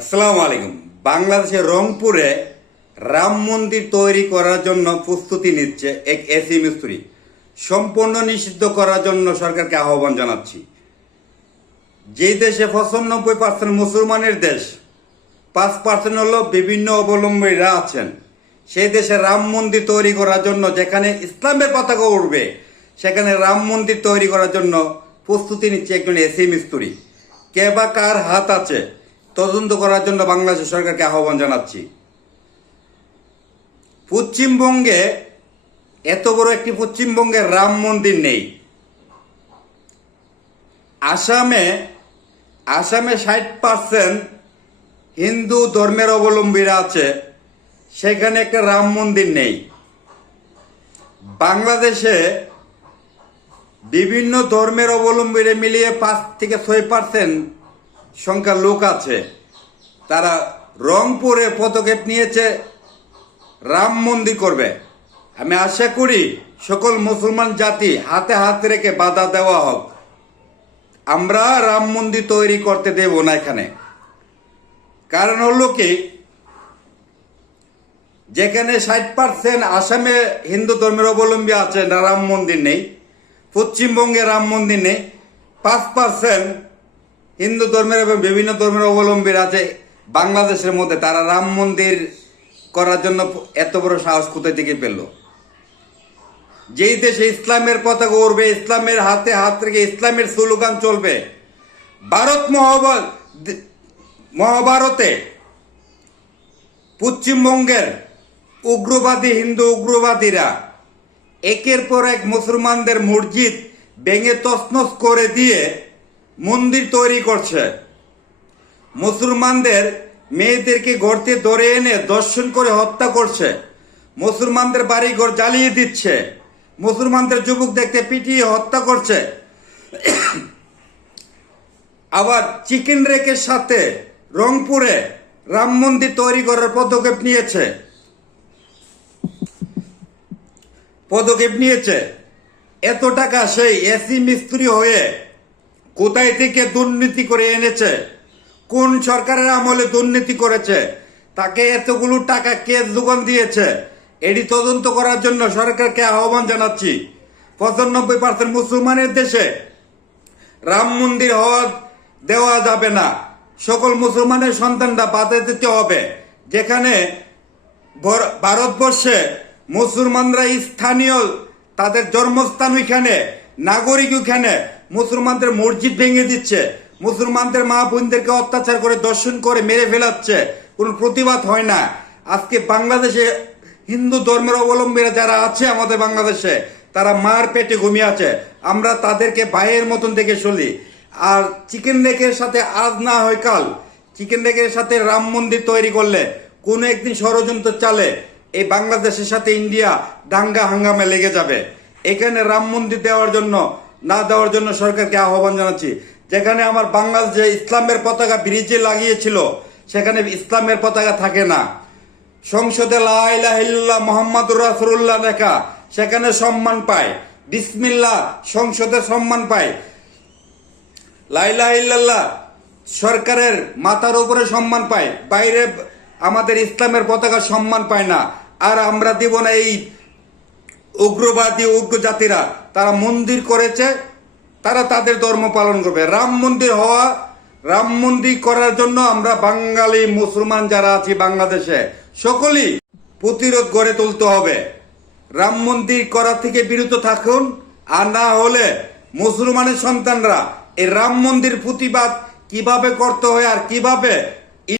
আসসালামু আলাইকুম। বাংলাদেশের রংপুরে রাম মন্দির তৈরি করার জন্য প্রস্তুতি নিচ্ছে এক এসি মিস্ত্রি। সম্পূর্ণ নিষিদ্ধ করার জন্য সরকারকে আহ্বান জানাচ্ছি। যেই দেশে 95% মুসলমানের দেশ, 5% হলো বিভিন্ন অবলম্বীরা আছেন, সেই দেশে রাম মন্দির তৈরি করার জন্য যেখানে ইসলামের পতাকা উঠবে সেখানে রাম মন্দির তৈরি করার জন্য প্রস্তুতি নিচ্ছে একজন এসি মিস্ত্রি। কে বা কার হাত আছে তদন্ত করার জন্য বাংলাদেশ সরকারকে আহ্বান জানাচ্ছি। পশ্চিমবঙ্গে এত বড় একটি পশ্চিমবঙ্গের রাম মন্দির নেই। আসামে 60% হিন্দু ধর্মের অবলম্বীরা আছে, সেখানে একটা রাম মন্দির নেই। বাংলাদেশে বিভিন্ন ধর্মের অবলম্বীরা মিলিয়ে 5 থেকে 6% সংখ্যার লোক আছে। তারা রংপুরে পদক্ষেপ নিয়েছে রাম মন্দির করবে। আমি আশা করি সকল মুসলমান জাতি হাতে হাত রেখে বাধা দেওয়া হোক। আমরা রাম মন্দির তৈরি করতে দেব না এখানে। কারণ হলো কি, যেখানে 60% আসামে হিন্দু ধর্মের অবলম্বী আছে না, রাম মন্দির নেই। পশ্চিমবঙ্গে রাম মন্দির নেই। 5% হিন্দু ধর্মের এবং বিভিন্ন ধর্মের অবলম্বীরা আছে বাংলাদেশের মধ্যে। তারা রাম মন্দির করার জন্য এত বড় সাহস কোথায় থেকে পেল? যেই দেশে ইসলামের পতাকা উড়বে, ইসলামের হাতে হাত রেখে ইসলামের স্লোগান চলবে। মহাভারতে পশ্চিমবঙ্গের উগ্রবাদী হিন্দু উগ্রবাদীরা একের পর এক মুসলমানদের মসজিদ ভেঙে তছনছ করে দিয়ে মন্দির তৈরি করছে। মুসলমানদের মেয়েদেরকে ঘরতে ধরে এনে দর্শন করে হত্যা করছে। মুসলমানদের বাড়ি ঘর জ্বালিয়ে দিচ্ছে। মুসলমানদের যুবকদেরকে পিটিয়ে হত্যা করছে। আবার চিকেন রেকের সাথে রংপুরে রাম মন্দির তৈরি করার পদক্ষেপ নিয়েছে। এত টাকা সেই এসি মিস্ত্রি হয়ে কোথায় থেকে দুর্নীতি করে এনেছে? কোন সরকারের আমলে দুর্নীতি করেছে? তাকে এতগুলো টাকা কে যোগান দিয়েছে? এটি তদন্ত করার জন্য সরকারকে আহ্বান জানাচ্ছি। 95% মুসলমানের দেশে রাম মন্দির দেওয়া যাবে না। সকল মুসলমানের সন্তানরা বাধা দিতে হবে। যেখানে ভারতবর্ষে মুসলমানরা স্থানীয়, তাদের জন্মস্থান ওইখানে, নাগরিক ওইখানে, মুসলমানদের মসজিদ ভেঙে দিচ্ছে। মুসলমানদের মা বোনদেরকে অত্যাচার করে দর্শন করে মেরে ফেলাচ্ছে। কোনো প্রতিবাদ হয় না। আজকে বাংলাদেশে হিন্দু ধর্মের অবলম্বীরা যারা আছে আমাদের বাংলাদেশে, তারা মার পেটে ঘুমিয়ে আছে। আমরা তাদেরকে ভাইয়ের মতন দেখে চলি। আর চিকেন রেকের সাথে আজ না হয় কাল, চিকেন রেকের সাথে রাম মন্দির তৈরি করলে কোনো একদিন ষড়যন্ত্র চালে এই বাংলাদেশের সাথে ইন্ডিয়া দাঙ্গা হাঙ্গামে লেগে যাবে। এখানে রাম মন্দির দেওয়ার জন্য সরকারকে আহ্বান জানাচ্ছি। যেখানে আমার বাংলাদেশে ইসলামের পতাকা ব্রিজে লাগিয়েছিল, সেখানে ইসলামের পতাকা থাকে না। সংসদে লা ইলাহা ইল্লাল্লাহ মুহাম্মাদুর রাসূলুল্লাহ লেখা, সেখানে সম্মান পায়। বিসমিল্লাহ সংসদে সম্মান পায়। লা ইলাহা ইল্লাল্লাহ সরকারের মাথার উপরে সম্মান পায়, বাইরে আমাদের ইসলামের পতাকা সম্মান পায় না। আর আমরা দিব না। এই উগ্রবাদী উগ্র জাতিরা তারা মন্দির করেছে, তারা তাদের ধর্ম পালন করবে। রাম মন্দির করার জন্য আমরা বাঙালি মুসলমান যারা আছি বাংলাদেশে সকলেই প্রতিরোধ গড়ে তুলতে হবে। রাম মন্দির করা থেকে বিরত থাকুন। আর না হলে মুসলমানের সন্তানরা এই রাম মন্দির প্রতিবাদ কিভাবে করতে হয় আর কিভাবে